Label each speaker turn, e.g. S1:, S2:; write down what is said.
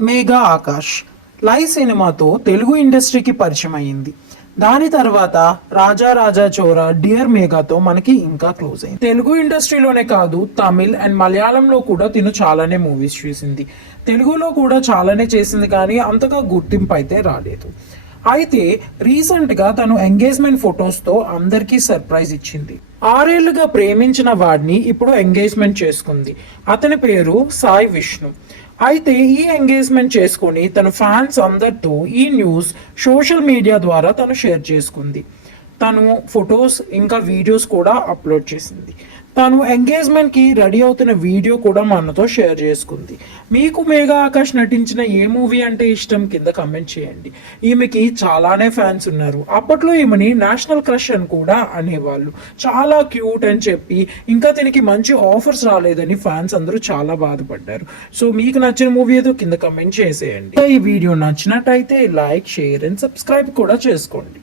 S1: మేఘా ఆకాష్. లై సినిమాతో తెలుగు ఇండస్ట్రీకి పరిచయం అయింది దాని తర్వాత రాజా రాజా చోరా డియర్ మేఘాతో మనకి ఇంకా క్లోజ్ అయింది. తెలుగు ఇండస్ట్రీలోనే కాదు తమిళ్ అండ్ మలయాళంలో కూడా తిను చాలానే మూవీస్ చూసింది. తెలుగులో కూడా చాలానే చేసింది కానీ అంతగా గుర్తింపు అయితే రాలేదు. అయితే రీసెంట్గా తను ఎంగేజ్మెంట్ ఫొటోస్తో అందరికీ సర్ప్రైజ్ ఇచ్చింది. ఆరేళ్ళుగా ప్రేమించిన వాడిని ఇప్పుడు ఎంగేజ్మెంట్ చేసుకుంది. అతని పేరు సాయి విష్ణు. అయితే ఈ ఎంగేజ్మెంట్ చేసుకుని తన ఫ్యాన్స్ అందరితో ఈ న్యూస్ సోషల్ మీడియా ద్వారా తను షేర్ చేసుకుంది. తను ఫొటోస్ ఇంకా వీడియోస్ కూడా అప్లోడ్ చేసింది. తాను ఎంగేజ్మెంట్కి రెడీ అవుతున్న వీడియో కూడా మనతో షేర్ చేసుకుంది. మీకు మేఘా ఆకాష్ నటించిన ఏ మూవీ అంటే ఇష్టం? కింద కమెంట్ చేయండి. ఈమెకి చాలానే ఫ్యాన్స్ ఉన్నారు. అప్పట్లో ఈమెని నేషనల్ క్రష్ అని కూడా అనేవాళ్ళు. చాలా క్యూట్ అని చెప్పి ఇంకా దీనికి మంచి ఆఫర్స్ రాలేదని ఫ్యాన్స్ అందరూ చాలా బాధపడ్డారు. సో మీకు నచ్చిన మూవీ ఏదో కింద కమెంట్ చేసేయండి. ఈ వీడియో నచ్చినట్టయితే లైక్ షేర్ అండ్ సబ్స్క్రైబ్ కూడా చేసుకోండి.